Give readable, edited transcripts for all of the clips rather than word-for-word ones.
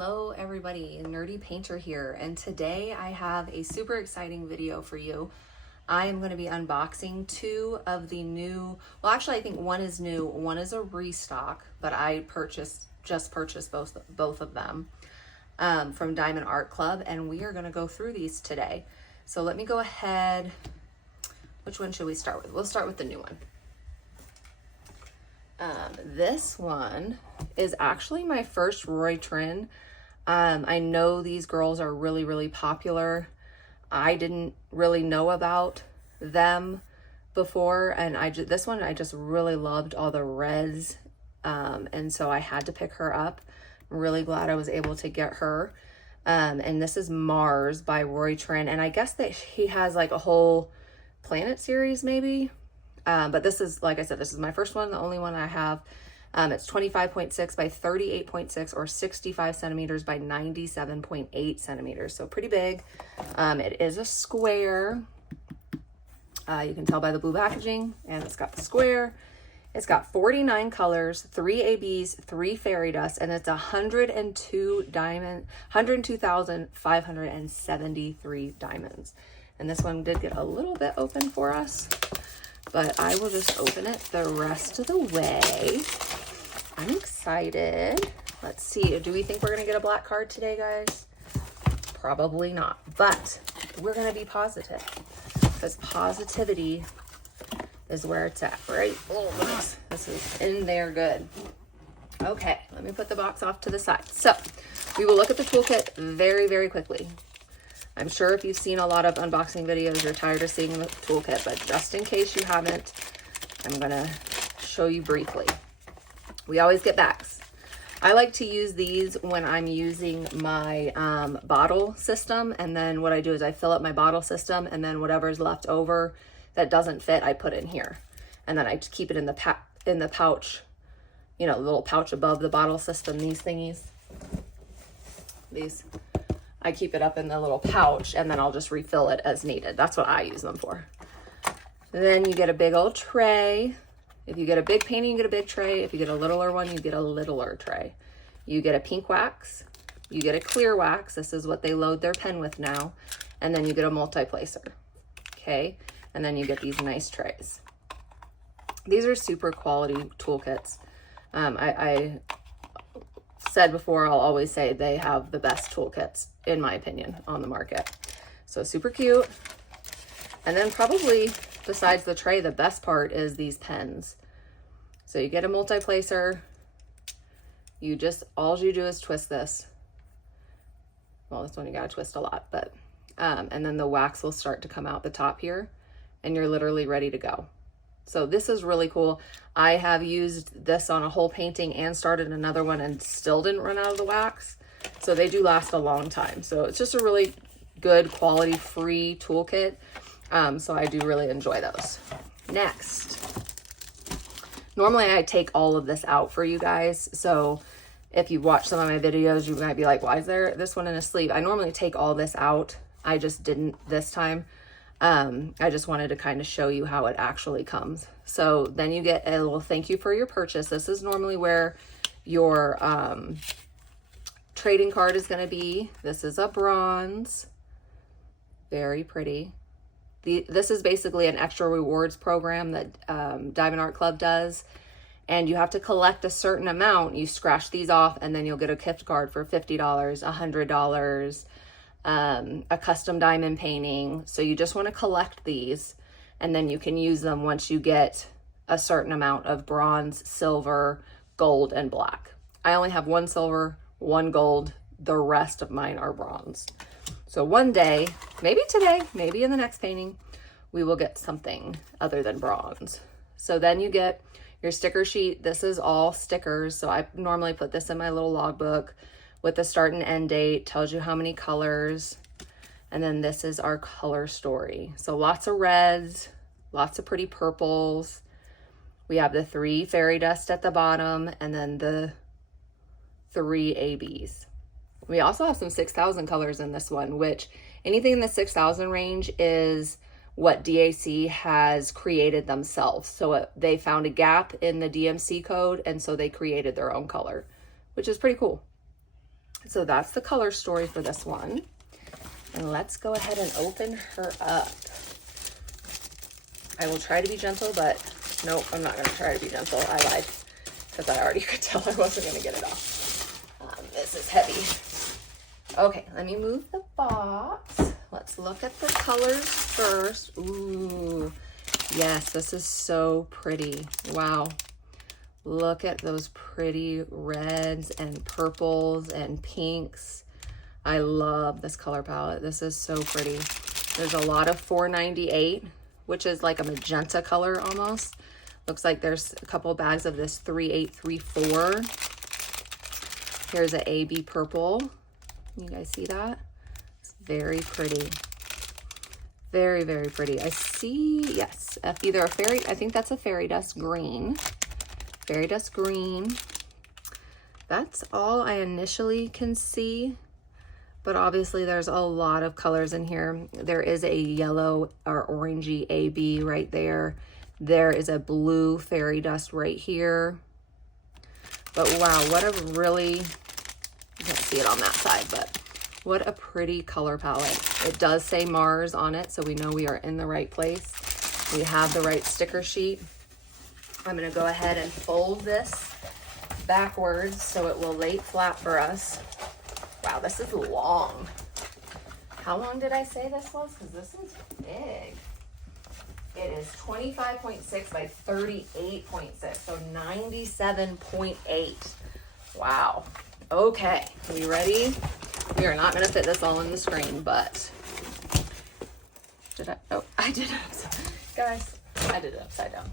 Hello everybody, Nerdy Painter here, and today I have a super exciting video for you. I am going to be unboxing two of the new, well actually I think one is new, one is a restock, but I just purchased both of them from Diamond Art Club, and we are going to go through these today. So let me go ahead, which one should we start with? We'll start with the new one. This one is actually my first Roy Trin. I know these girls are really popular. I didn't really know about them before, and this one I just really loved all the reds, and so I had to pick her up. I'm really glad I was able to get her. And this is Mars by Roy Trin, and I guess that he has like a whole planet series maybe. But this is, like I said, this is my first one, the only one I have. It's 25.6 by 38.6 or 65 centimeters by 97.8 centimeters. So pretty big. It is a square. You can tell by the blue packaging, and it's got the square. It's got 49 colors, 3 ABs, 3 fairy dust, and it's 102,573 diamonds. And this one did get a little bit open for us, but I will just open it the rest of the way. I'm excited. Let's see, do we think we're gonna get a black card today, guys? Probably not, but we're gonna be positive, because positivity is where it's at, right? Oh, this is in there good. Okay, let me put the box off to the side. So we will look at the toolkit very quickly. I'm sure if you've seen a lot of unboxing videos, you're tired of seeing the toolkit, but just in case you haven't, I'm gonna show you briefly. We always get bags. I like to use these when I'm using my bottle system, and then what I do is I fill up my bottle system, and then whatever's left over that doesn't fit, I put in here. And then I just keep it in the pouch, you know, the little pouch above the bottle system, these thingies. I keep it up in the little pouch, and then I'll just refill it as needed. That's what I use them for. Then you get a big old tray. If you get a big painting, you get a big tray. If you get a littler one, you get a littler tray. You get a pink wax. You get a clear wax. This is what they load their pen with now. And then you get a multi-placer. Okay? And then you get these nice trays. These are super quality toolkits. I said before, I'll always say they have the best toolkits, in my opinion, on the market. So super cute. And then probably, besides the tray, the best part is these pens. So you get a multi-placer. All you do is twist this. Well, this one you gotta twist a lot, but, and then the wax will start to come out the top here, and you're literally ready to go. So this is really cool. I have used this on a whole painting and started another one and still didn't run out of the wax. So they do last a long time. So it's just a really good quality free toolkit. So I do really enjoy those. Next, normally I take all of this out for you guys. So if you've watched some of my videos, you might be like, why is there this one in a sleeve? I normally take all this out. I just didn't this time. I just wanted to kind of show you how it actually comes. So then you get a little thank you for your purchase. This is normally where your trading card is going to be. This is a bronze. Very pretty. This is basically an extra rewards program that Diamond Art Club does. And you have to collect a certain amount. You scratch these off, and then you'll get a gift card for $50, $100. A custom diamond painting. So you just want to collect these, and then you can use them once you get a certain amount of bronze, silver, gold, and black. I only have 1 silver, 1 gold. The rest of mine are bronze. So one day, maybe today, maybe in the next painting, we will get something other than bronze. So then you get your sticker sheet. This is all stickers. So I normally put this in my little logbook with the start and end date, tells you how many colors. And then this is our color story. So lots of reds, lots of pretty purples. We have the 3 fairy dust at the bottom, and then the 3 ABs. We also have some 6,000 colors in this one, which anything in the 6,000 range is what DAC has created themselves. So they found a gap in the DMC code, and so they created their own color, which is pretty cool. So that's the color story for this one. And let's go ahead and open her up. I will try to be gentle, but nope, I'm not gonna try to be gentle. I lied, because I already could tell I wasn't gonna get it off. This is heavy. Okay, let me move the box. Let's look at the colors first. Ooh, yes, this is so pretty. Wow. Look at those pretty reds and purples and pinks. I love this color palette. This is so pretty. There's a lot of 498, which is like a magenta color almost. Looks like there's a couple bags of this 3834. Here's an AB purple. You guys see that? It's very pretty. Very, very pretty. I see, yes, either a fairy, I think that's a fairy dust green. Fairy dust green. That's all I initially can see, but obviously there's a lot of colors in here. There is a yellow or orangey AB right there. There is a blue fairy dust right here. But wow, what a really, you can't see it on that side, but what a pretty color palette. It does say Mars on it, so we know we are in the right place. We have the right sticker sheet. I'm gonna go ahead and fold this backwards so it will lay flat for us. Wow, this is long. How long did I say this was? Because this is big. It is 25.6 by 38.6, so 97.8. Wow. Okay, are we ready? We are not gonna fit this all in the screen, but did I? Oh, I did it. Guys, I did it upside down.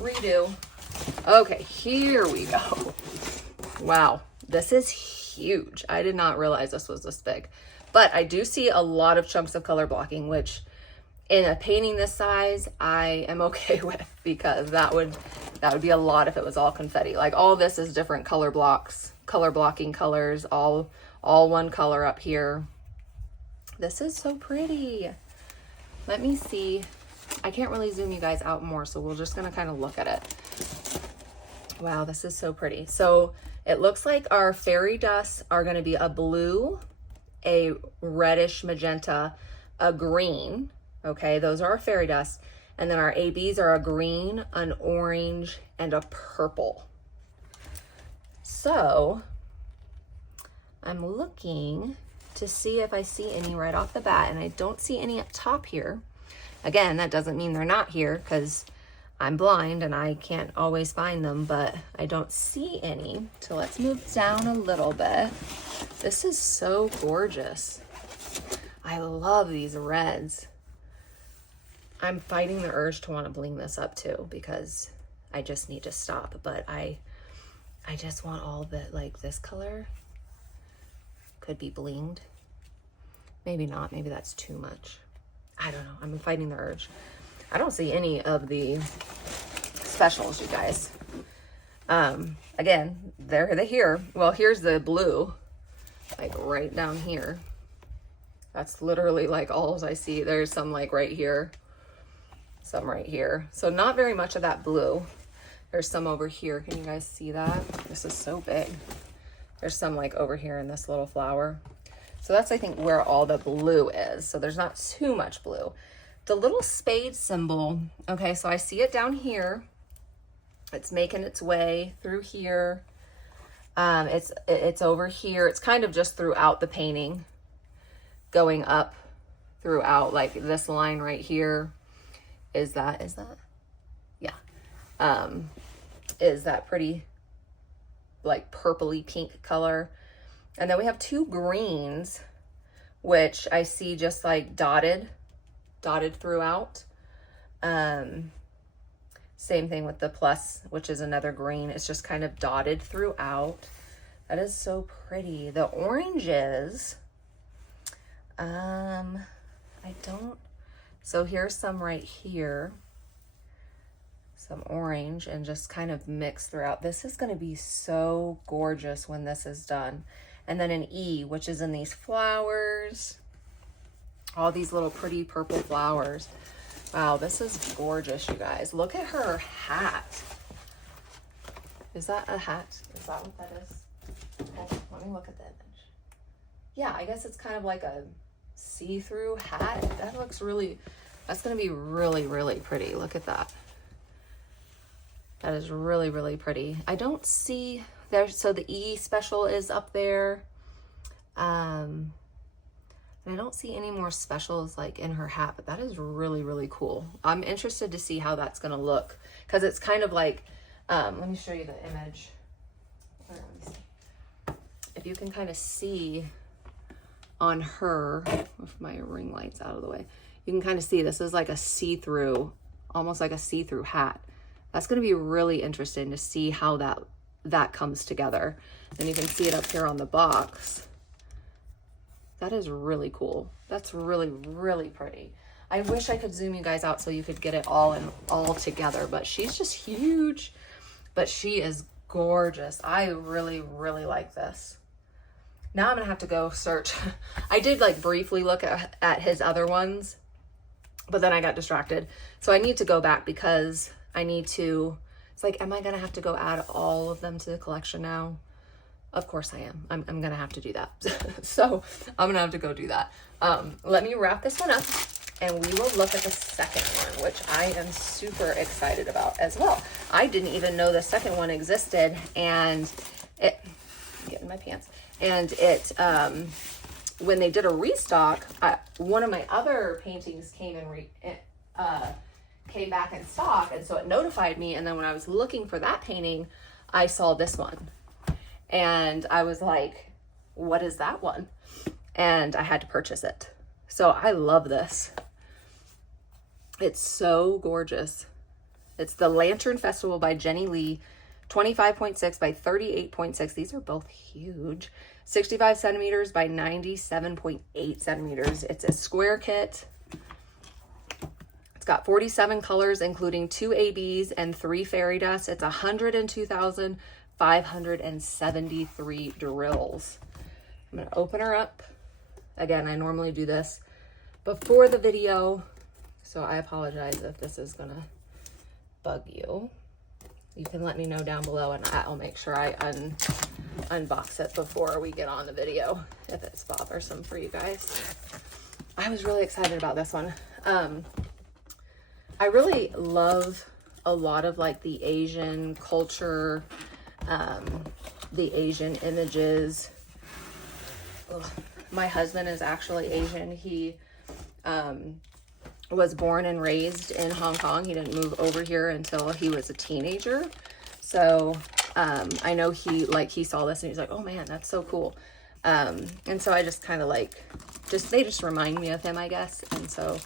Redo. Okay, here we go. Wow, this is huge. I did not realize this was this big, but I do see a lot of chunks of color blocking, which in a painting this size, I am okay with, because that would be a lot if it was all confetti. Like all this is different color blocks, color blocking colors, all one color up here. This is so pretty. Let me see. I can't really zoom you guys out more, so we're just gonna kind of look at it. Wow, this is so pretty. So it looks like our fairy dusts are gonna be a blue, a reddish magenta, a green. Okay, those are our fairy dusts. And then our ABs are a green, an orange, and a purple. So I'm looking to see if I see any right off the bat, and I don't see any up top here. Again, that doesn't mean they're not here, because I'm blind and I can't always find them, but I don't see any. So let's move down a little bit. This is so gorgeous. I love these reds. I'm fighting the urge to want to bling this up too, because I just need to stop, but I just want all of it. Like this color could be blinged. Maybe not, maybe that's too much. I don't know, I'm fighting the urge. I don't see any of the specials, you guys. Again, they're here. Well, here's the blue, like right down here. That's literally like all I see. There's some like right here, some right here. So not very much of that blue. There's some over here. Can you guys see that? This is so big. There's some like over here in this little flower. So that's, I think, where all the blue is. So there's not too much blue. The little spade symbol, okay, so I see it down here. It's making its way through here. It's over here. It's kind of just throughout the painting, going up throughout, like this line right here. Is that? Yeah. Is that pretty like purpley pink color? And then we have two greens, which I see just like dotted throughout. Same thing with the plus, which is another green. It's just kind of dotted throughout. That is so pretty. The oranges, so here's some right here, some orange, and just kind of mixed throughout. This is going to be so gorgeous when this is done. And then an E, which is in these flowers, all these little pretty purple flowers. Wow, this is gorgeous, you guys. Look at her hat. Is that a hat? Is that what that is? Let me look at the image. Yeah, I guess it's kind of like a see-through hat. That looks really, that's going to be really, really pretty. Look at that. That is really, really pretty. I don't see there, so the E special is up there. And I don't see any more specials like in her hat, but that is really, really cool. I'm interested to see how that's going to look, because it's kind of like, let me show you the image. Let me see. If you can kind of see on her, with my ring lights out of the way, you can kind of see this is like a see-through, almost like a see-through hat. That's going to be really interesting to see how that comes together. And you can see it up here on the box. That is really cool. That's really, really pretty. I wish I could zoom you guys out so you could get it all together, but she's just huge, but she is gorgeous. I really, really like this. Now I'm gonna have to go search. I did like briefly look at his other ones, but then I got distracted. So I need to go back because I need to, it's like, am I gonna have to go add all of them to the collection now? Of course I am. I'm gonna have to do that. So I'm gonna have to go do that. Let me wrap this one up and we will look at the second one, which I am super excited about as well. I didn't even know the second one existed, and it, I'm getting my pants, and it, when they did a restock, one of my other paintings came back in stock, and so it notified me, and then when I was looking for that painting, I saw this one. And I was like, what is that one? And I had to purchase it. So I love this. It's so gorgeous. It's the Lantern Festival by Jenny Lee, 25.6 by 38.6. These are both huge. 65 centimeters by 97.8 centimeters. It's a square kit. It's got 47 colors, including 2 ABs and 3 fairy dust. It's 102,573 drills. I'm gonna open her up. Again, I normally do this before the video, so I apologize if this is gonna bug you. You can let me know down below and I'll make sure I unbox it before we get on the video if it's bothersome for you guys. I was really excited about this one. I really love a lot of like the Asian culture, the Asian images. Ugh. My husband is actually Asian. He was born and raised in Hong Kong. He didn't move over here until he was a teenager. So I know he saw this and he's like, oh man, that's so cool. And so I just kind of like, they just remind me of him, I guess. And so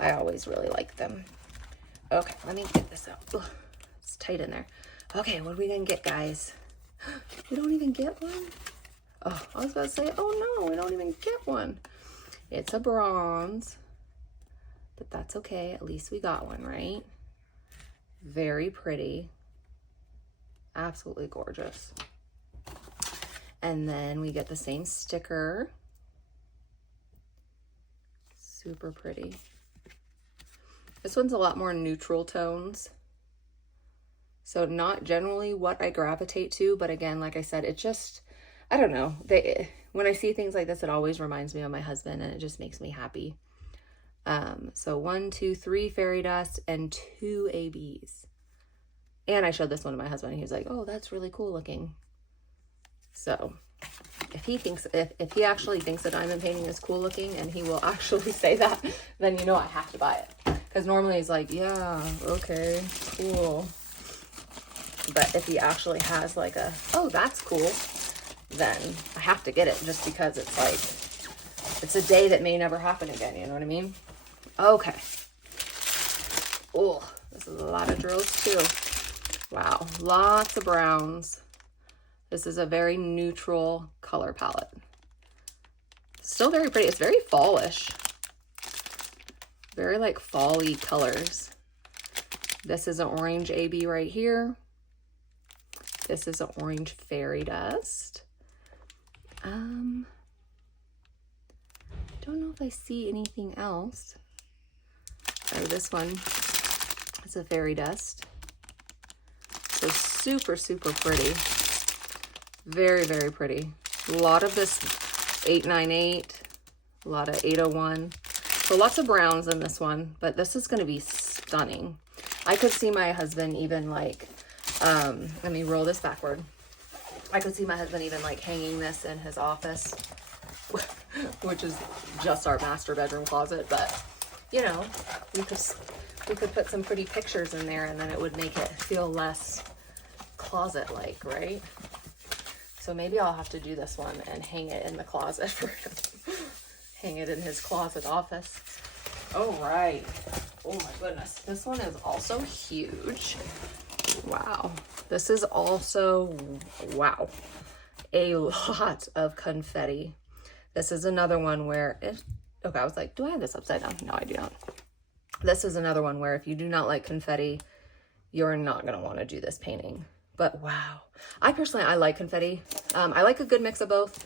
I always really like them. Okay, let me get this out. Ugh, it's tight in there. Okay, what are we gonna get, guys? We don't even get one? Oh, I was about to say, oh no, we don't even get one. It's a bronze, but that's okay. At least we got one, right? Very pretty. Absolutely gorgeous. And then we get the same sticker. Super pretty. This one's a lot more neutral tones. So not generally what I gravitate to, but again, like I said, it just, I don't know. When I see things like this, it always reminds me of my husband and it just makes me happy. So 1, 2, 3 fairy dust and 2 ABs. And I showed this one to my husband and he was like, oh, that's really cool looking. So if he actually thinks a diamond painting is cool looking and he will actually say that, then you know I have to buy it. Because normally he's like, yeah, okay, cool. But if he actually has like a, oh, that's cool, then I have to get it just because it's like, it's a day that may never happen again, you know what I mean? Okay. Oh, this is a lot of drills too. Wow, lots of browns. This is a very neutral color palette. Still very pretty. It's very fallish. Very like fall-y colors. This is an orange AB right here. This is an orange fairy dust. Don't know if I see anything else. Oh, this one is a fairy dust. So super, super pretty. Very, very pretty. A lot of this 898, a lot of 801. So lots of browns in this one, but this is going to be stunning. I could see my husband even like, let me roll this backward. I could see my husband even like hanging this in his office, which is just our master bedroom closet. But you know, we could put some pretty pictures in there, and then it would make it feel less closet-like, right? So maybe I'll have to do this one and hang it in the closet for him. Hang it in his closet office. All right. Oh my goodness. This one is also huge. Wow. This is also, wow, a lot of confetti. This is another one where, okay, I was like, do I have this upside down? No, I do not. This is another one where if you do not like confetti, you're not going to want to do this painting. But wow. I personally, I like confetti. I like a good mix of both.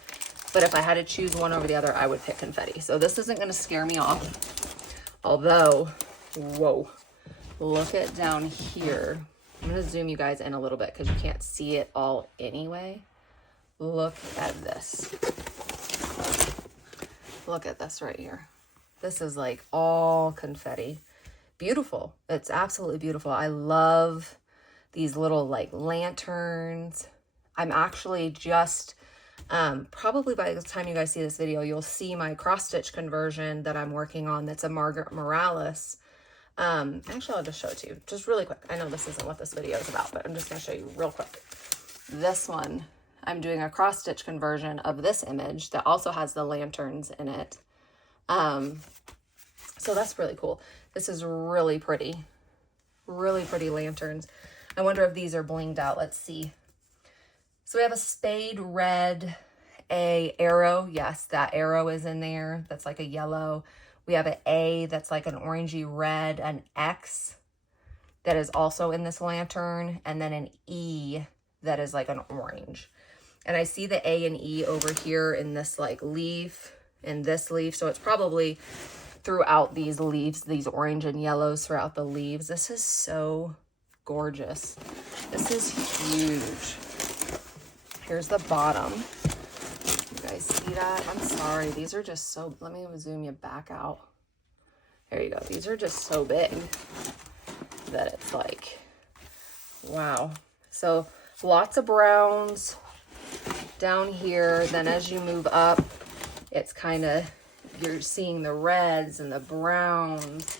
But if I had to choose one over the other, I would pick confetti. So this isn't going to scare me off. Although, whoa, look at down here. I'm going to zoom you guys in a little bit because you can't see it all anyway. Look at this. Look at this right here. This is like all confetti. Beautiful. It's absolutely beautiful. I love these little like lanterns. I'm actually just, probably by the time you guys see this video, you'll see my cross stitch conversion that I'm working on. That's a Margaret Morales. Actually, I'll just show it to you just really quick. I know this isn't what this video is about, but I'm just going to show you real quick. This one, I'm doing a cross stitch conversion of this image that also has the lanterns in it. So that's really cool. This is really pretty lanterns. I wonder if these are blinged out. Let's see. So we have a spade red, a arrow. Yes, that arrow is in there. That's like a yellow. We have an A that's like an orangey red, an X that is also in this lantern, and then an E that is like an orange. And I see the A and E over here in this like leaf, in this leaf. So it's probably throughout these leaves, these orange and yellows throughout the leaves. This is so gorgeous. This is huge. Here's the bottom. You guys see that? I'm sorry. These are just so, let me zoom you back out. There you go. These are just so big that it's like, wow. So lots of browns down here. Then as you move up, it's kind of, you're seeing the reds and the browns.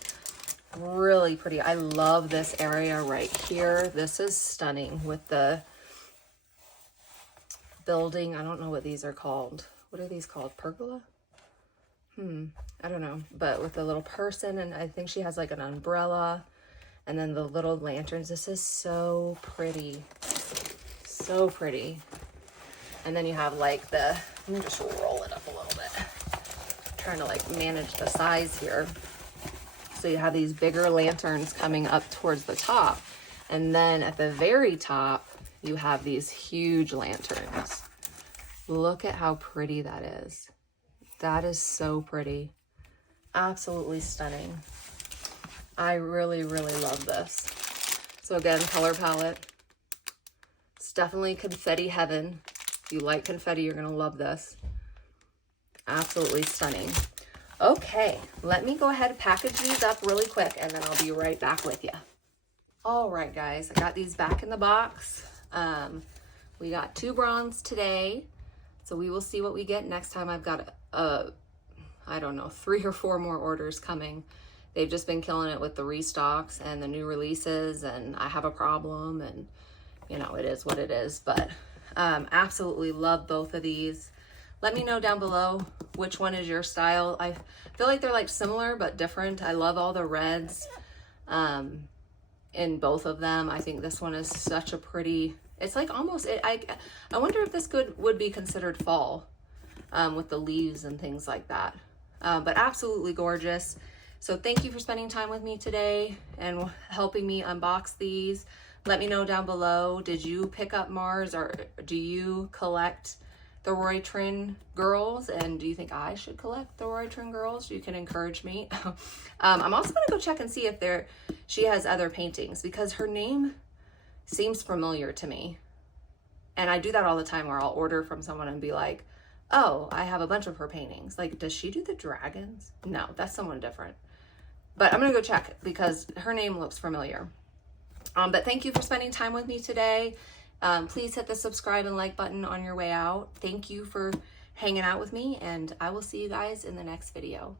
Really pretty. I love this area right here. This is stunning with the building. I don't know what these are called. What are these called? Pergola? I don't know. But with the little person, and I think she has like an umbrella, and then the little lanterns. This is so pretty. So pretty. And then you have like the, let me just roll it up a little bit. I'm trying to like manage the size here. So you have these bigger lanterns coming up towards the top. And then at the very top, you have these huge lanterns. Look at how pretty that is. That is so pretty. Absolutely stunning. I really, really love this. So again, color palette. It's definitely confetti heaven. If you like confetti, you're gonna love this. Absolutely stunning. Okay, let me go ahead and package these up really quick, and then I'll be right back with you. All right, guys, I got these back in the box. We got 2 bronze today, so we will see what we get next time. I've got, I don't know, 3 or 4 more orders coming. They've just been killing it with the restocks and the new releases, and I have a problem, and you know, it is what it is, but absolutely love both of these. Let me know down below which one is your style. I feel like they're like similar but different. I love all the reds in both of them. I think this one is such a pretty, it's like almost, I wonder if this would be considered fall with the leaves and things like that. But absolutely gorgeous. So thank you for spending time with me today and helping me unbox these. Let me know down below, did you pick up Mars, or do you collect the Roy Trin girls, and do you think I should collect the Roy Trin girls? You can encourage me. I'm also gonna go check and see if she has other paintings, because her name seems familiar to me. And I do that all the time where I'll order from someone and be like, oh, I have a bunch of her paintings. Like, does she do the dragons? No, that's someone different. But I'm going to go check because her name looks familiar. But thank you for spending time with me today. Please hit the subscribe and like button on your way out. Thank you for hanging out with me, and I will see you guys in the next video.